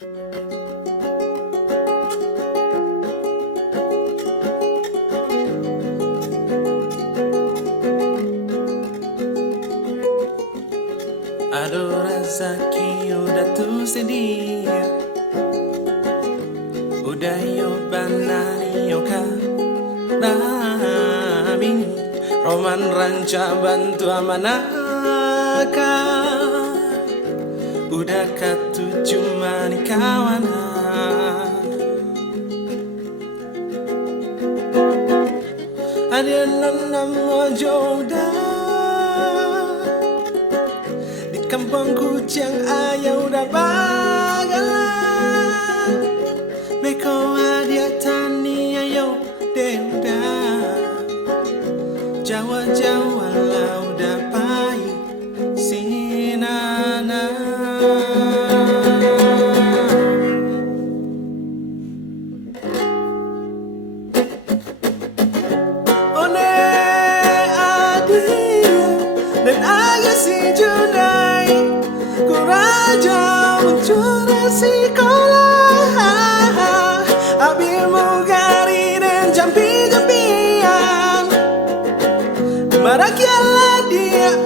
Aduh rezeki udah tuh sedia, udah yo banani yo ka nami roman ranca bantu amanaka, udah katu cuma ni kawanan. Ada nanam jodoh kampung kucing ayah udah bagalan, meko adia tani ayo deuda, Jawa Jawa lah udah pai sinana. One adia dan ayah si Junai Kuraja mencuri sekolah, ambil mugari dan jampi-jampian, marakialah dia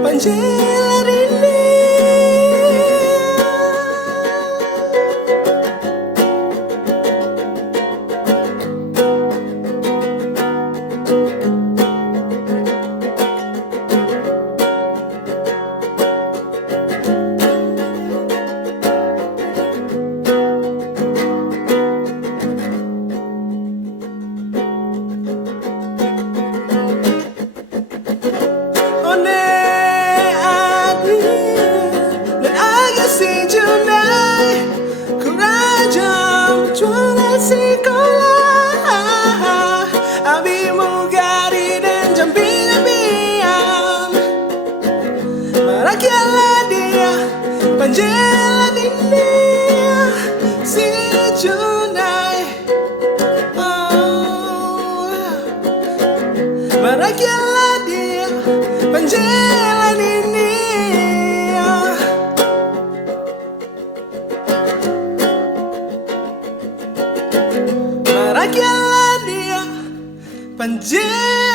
panjilan ini. Sekolah, ambil mugari dan jampi-jampian, marakialah dia panjilan ini si Junai. Oh, marakialah dia panjilan ini. Marakialah dia panjilan.